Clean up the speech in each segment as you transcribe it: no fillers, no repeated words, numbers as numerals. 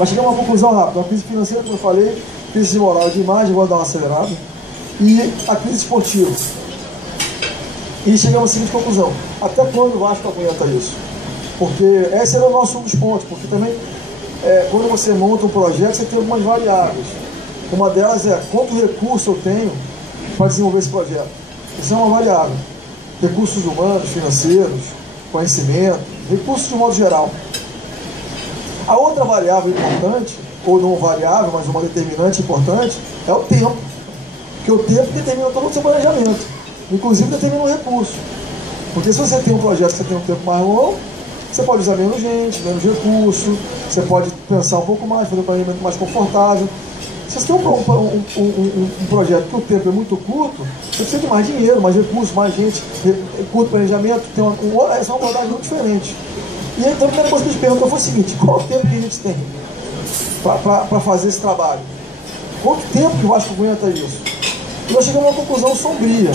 Mas chegamos a uma conclusão rápida. Uma crise financeira, como eu falei, crise moral de imagem, vou dar uma acelerada, e a crise esportiva. E chegamos à seguinte conclusão: até quando o Vasco aguenta isso? Porque esse era o nosso um dos pontos, porque também, quando você monta um projeto, você tem algumas variáveis. Uma delas é quanto recurso eu tenho para desenvolver esse projeto. Isso é uma variável. Recursos humanos, financeiros, conhecimento, recursos de modo geral. A outra variável importante, ou não variável, mas uma determinante importante, é o tempo. Porque o tempo determina todo o seu planejamento, inclusive determina o recurso. Porque se você tem um projeto que você tem um tempo mais longo, você pode usar menos gente, menos recurso, você pode pensar um pouco mais, fazer um planejamento mais confortável. Se você tem um projeto que o tempo é muito curto, você precisa de mais dinheiro, mais recursos, mais gente, curto planejamento, essa é uma abordagem muito diferente. E aí, então, a primeira coisa que a gente perguntou foi o seguinte: qual o tempo que a gente tem para fazer esse trabalho? Quanto tempo que o Vasco aguenta isso? E nós chegamos a uma conclusão sombria.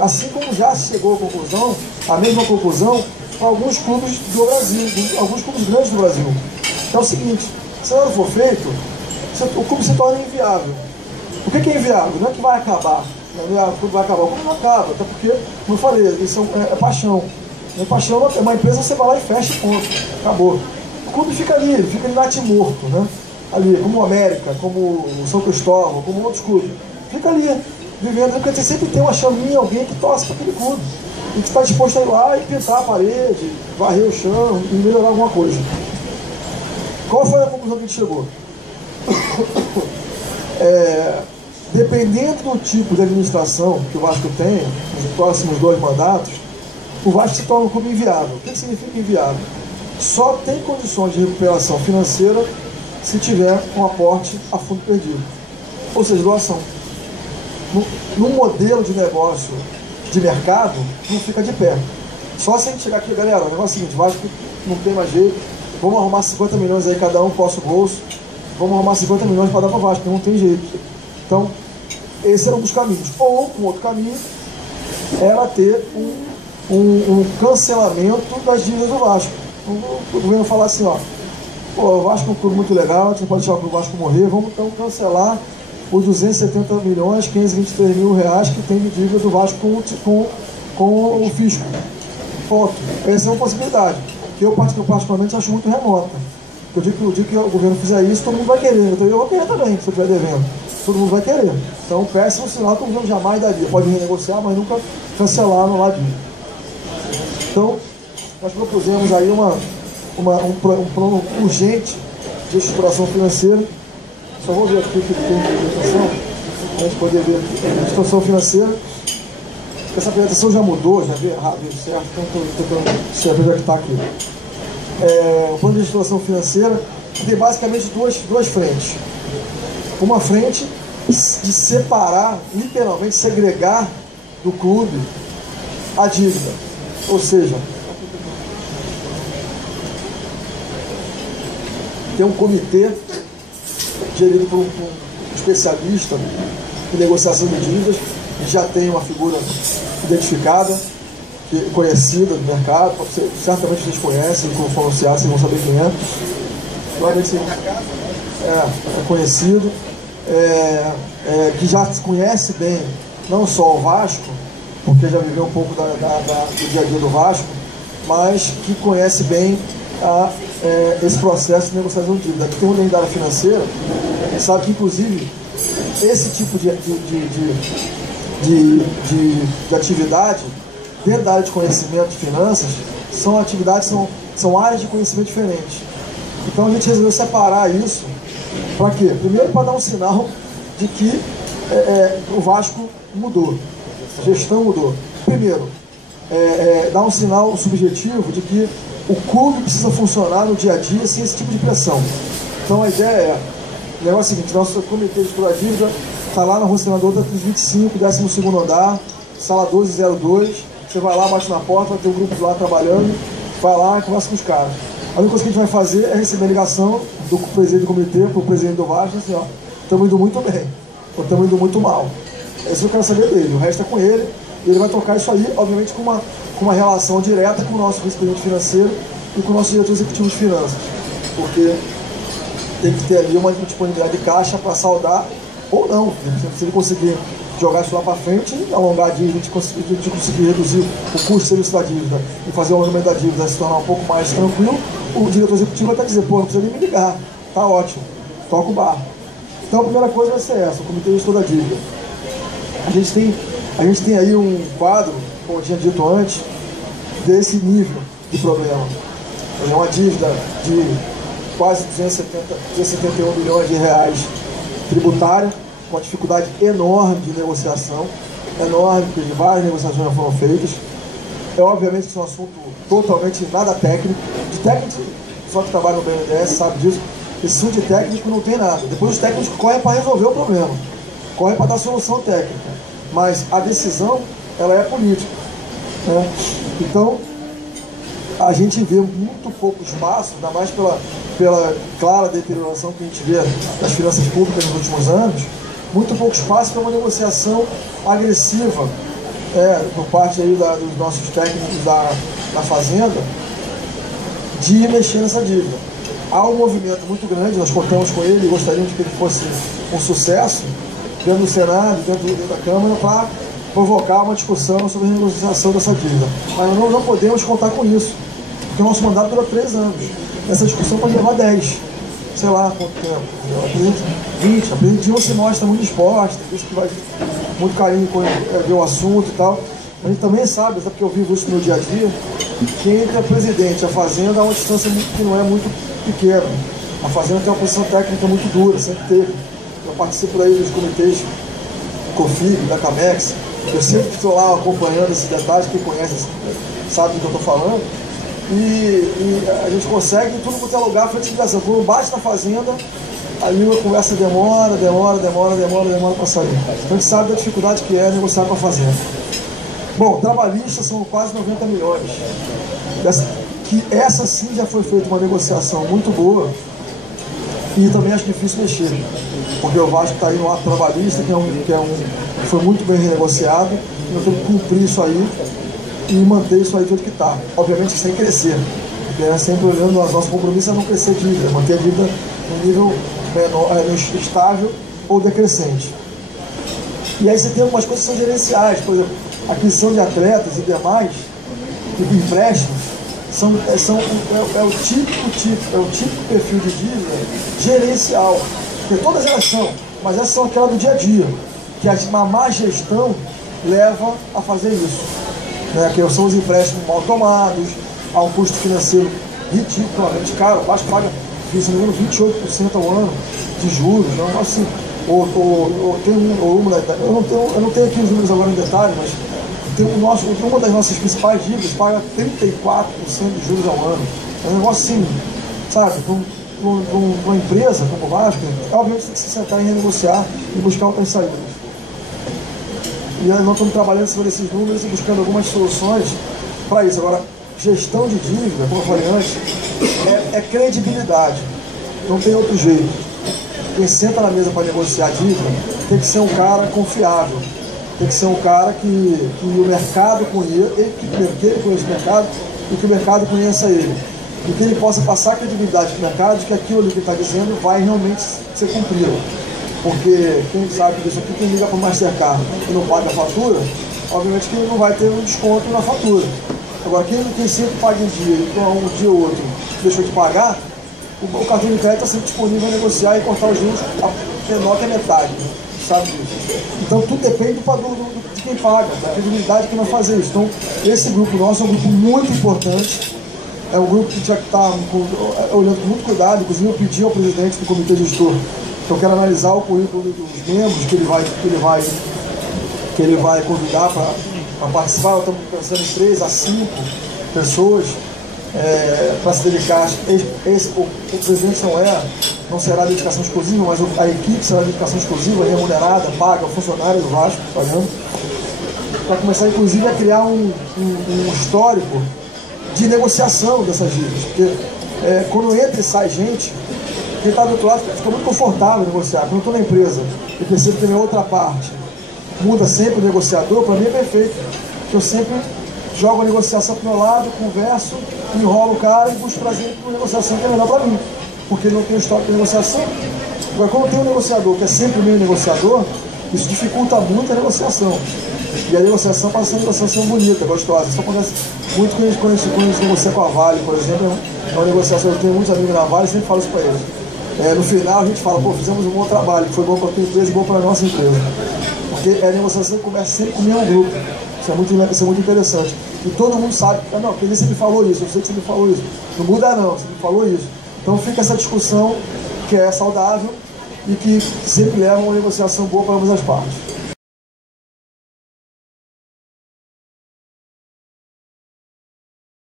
Assim como já se chegou à conclusão, a mesma conclusão para alguns clubes do Brasil, alguns clubes grandes do Brasil. Então é o seguinte: se nada for feito, o clube se torna inviável. O que é inviável? Não é que vai acabar. O clube vai acabar. O clube não acaba, até porque, como eu falei, isso é paixão. Paixão é uma empresa, você vai lá e fecha e ponto. Acabou. O clube fica ali natimorto, né? Ali, como o América, como o São Cristóvão, como outros clubes. Fica ali, vivendo, porque você sempre tem uma chaminha, alguém que torce para aquele clube. E que está disposto a ir lá e pintar a parede, varrer o chão e melhorar alguma coisa. Qual foi a conclusão que a gente chegou? Dependendo do tipo de administração que o Vasco tem, nos próximos 2 mandatos, o Vasco se torna um clube inviável. O que significa inviável? Só tem condições de recuperação financeira se tiver um aporte a fundo perdido, ou seja, doação. No modelo de negócio de mercado, não fica de pé. Só se a gente chegar aqui: galera, o negócio é o seguinte, Vasco não tem mais jeito, vamos arrumar 50 milhões aí, cada um posta o bolso, vamos arrumar 50 milhões para dar para o Vasco, não tem jeito. Então, esse era um dos caminhos. Ou, um outro caminho, era ter um cancelamento das dívidas do Vasco. O governo falar assim: ó, o Vasco é um clube muito legal, você pode deixar o Vasco morrer, vamos então cancelar os 270 milhões, 523 mil reais que tem de dívida do Vasco com o fisco. Ponto. Essa é uma possibilidade, que eu particularmente acho muito remota. Eu digo que o dia que o governo fizer isso, todo mundo vai querer. Então eu vou querer também, se eu estiver devendo. Todo mundo vai querer. Então, péssimo sinal que o governo jamais daria. Pode renegociar, mas nunca cancelar no lado. Então, nós propusemos aí um plano urgente de estruturação financeira. Só vou ver aqui o que tem de apresentação, para a gente poder ver a estruturação financeira. Essa apresentação já mudou, já veio errado, veio certo, então estou tentando saber que está aqui. O plano de estruturação financeira tem basicamente duas frentes. Uma frente de separar, literalmente segregar do clube a dívida. Ou seja, tem um comitê gerido por um especialista em negociação de dívidas, que já tem uma figura identificada, conhecida do mercado, certamente vocês conhecem, como for anunciado, vocês vão saber quem é. É conhecido, que já conhece bem não só o Vasco, porque já viveu um pouco do dia a dia do Vasco, mas que conhece bem esse processo de negociação de dívida. Aqui tem uma unidade financeira, sabe que inclusive esse tipo de atividade dentro da área de conhecimento de finanças são atividades, são áreas de conhecimento diferentes. Então a gente resolveu separar isso. Para quê? Primeiro, para dar um sinal de que o Vasco mudou, a gestão mudou. Primeiro, dar um sinal subjetivo de que o clube precisa funcionar no dia a dia sem esse tipo de pressão. Então a ideia o negócio é o seguinte: nosso comitê de estrutura de dívida está lá na Rua Senador da 25, 12º andar, sala 1202. Você vai lá, bate na porta, vai ter um grupo lá trabalhando, vai lá e conversa com os caras. A única coisa que a gente vai fazer é receber a ligação do presidente do comitê para o presidente do Vasco, assim, ó, estamos indo muito bem, ou estamos indo muito mal. Isso eu quero saber dele, o resto é com ele, e ele vai tocar isso aí, obviamente, com uma relação direta com o nosso vice-presidente financeiro e com o nosso diretor executivo de finanças. Porque tem que ter ali uma disponibilidade de caixa para saldar ou não. Se ele conseguir jogar isso lá para frente, alongar a dívida, a gente conseguir reduzir o custo de serviço da dívida e fazer o aumento da dívida se tornar um pouco mais tranquilo, o diretor executivo vai estar dizendo, pô, não precisa nem me ligar, tá ótimo, toca o barco. Então a primeira coisa vai ser essa, o Comitê Gestor da Dívida. A gente tem aí um quadro, como eu tinha dito antes, desse nível de problema. É uma dívida de quase 271 milhões de reais tributária, com uma dificuldade enorme de negociação, enorme, porque várias negociações já foram feitas. É obviamente que isso é um assunto totalmente nada técnico. De técnico, só que trabalha no BNDES sabe disso, esse assunto de técnico não tem nada. Depois os técnicos correm para resolver o problema, correm para dar solução técnica, mas a decisão, ela é política, né? Então, a gente vê muito pouco espaço, ainda mais pela clara deterioração que a gente vê das finanças públicas nos últimos anos, muito pouco espaço para uma negociação agressiva por parte aí dos nossos técnicos da Fazenda de mexer nessa dívida. Há um movimento muito grande, nós contamos com ele e gostaríamos que ele fosse um sucesso dentro do Senado, dentro da Câmara, para provocar uma discussão sobre a renegociação dessa dívida. Mas nós não podemos contar com isso, porque o nosso mandato dura 3 anos. Essa discussão pode levar 10, sei lá quanto tempo. A presidente 20, a presidente Dilma se mostra muito disposta, diz que vai muito carinho quando ver o assunto e tal. A gente também sabe, até porque eu vivo isso no dia a dia, que entre a presidente e a Fazenda há uma distância que não é muito pequena. A Fazenda tem uma posição técnica muito dura, sempre teve. Eu participo aí dos comitês do COFIG, da CAMEX, eu sempre estou lá acompanhando esses detalhes, quem conhece sabe do que eu estou falando. E a gente consegue em tudo quanto é lugar a flexibilização. Quando bate na Fazenda, aí a conversa demora para sair. Então a gente sabe da dificuldade que é negociar com a Fazenda. Bom, trabalhistas são quase 90 milhões. Essa sim já foi feita uma negociação muito boa e também acho difícil mexer, porque o Vasco está aí no ato trabalhista, que foi muito bem renegociado, e nós temos que cumprir isso aí e manter isso aí do jeito que está. Obviamente sem crescer, porque sempre olhando, nosso compromisso é não crescer dívida, manter a dívida no nível menor, estável ou decrescente. E aí você tem algumas coisas que são gerenciais, por exemplo, aquisição de atletas e demais, tipo empréstimos, é o típico perfil de dívida gerencial, porque todas elas são, mas essas são aquelas do dia a dia, que a má gestão leva a fazer isso, né? Que são os empréstimos mal tomados, há um custo financeiro ridiculamente caro, o Vasco paga, se não me engano, 28% ao ano de juros, não assim. Eu não tenho aqui os números agora em detalhe, mas uma das nossas principais dívidas paga 34% de juros ao ano. É um negócio assim, sabe, para uma empresa como o Vasco, obviamente tem que se sentar e renegociar e buscar outras saídas. E nós estamos trabalhando em cima desses números e buscando algumas soluções para isso. Agora, gestão de dívida, como eu falei antes, é credibilidade, não tem outro jeito. Quem senta na mesa para negociar a dívida tem que ser um cara confiável, tem que ser um cara que o mercado conheça, que ele conheça o mercado e que o mercado conheça ele. E que ele possa passar credibilidade para o mercado de que aquilo ali que ele está dizendo vai realmente ser cumprido. Porque quem sabe disso aqui, quem liga para o Mastercard e não paga a fatura, obviamente que ele não vai ter um desconto na fatura. Agora, quem sempre paga em dia e um dia ou outro deixou de pagar, o cartão de crédito está sempre disponível a negociar e cortar os juros menor que a metade, sabe disso. Então tudo depende de quem paga, da credibilidade que vai fazer isso. Então esse grupo nosso é um grupo muito importante, é um grupo que já está olhando com muito cuidado. Inclusive eu pedi ao presidente do comitê gestor que eu quero analisar o currículo dos membros que ele vai convidar para participar. Estamos pensando em 3 a 5 pessoas para se dedicar. O presidente não será dedicação exclusiva, mas a equipe será dedicação exclusiva, remunerada, paga, o funcionário do Vasco pagando, para começar inclusive a criar um histórico de negociação dessas dívidas, porque quando entra e sai gente, quem está do outro lado fica muito confortável em negociar. Quando eu estou na empresa e percebo que a minha outra parte muda sempre o negociador, para mim é perfeito, porque eu sempre jogo a negociação para o meu lado, converso, enrolo o cara e busco trazer uma negociação que é melhor para mim. porque ele não tem o histórico de negociação. Agora, quando tem um negociador que é sempre o mesmo negociador, isso dificulta muito a negociação. E a negociação passa a ser uma negociação bonita, gostosa. Isso acontece muito quando a gente negocia com a Vale, por exemplo. É uma negociação, eu tenho muitos amigos na Vale e sempre falo isso para eles. No final a gente fala, pô, fizemos um bom trabalho, que foi bom para a tua empresa e bom para a nossa empresa. Porque a negociação começa sempre com o mesmo grupo. Isso é muito interessante. E todo mundo sabe, não, porque você me falou isso, eu sei que você me falou isso. Não muda não, você me falou isso. Então fica essa discussão que é saudável e que sempre leva a uma negociação boa para ambas as partes.